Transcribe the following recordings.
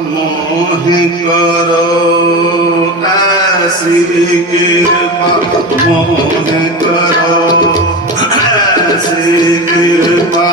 मोहि करो ऐसी कृपा मोह करो ऐसी कृपा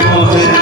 বলে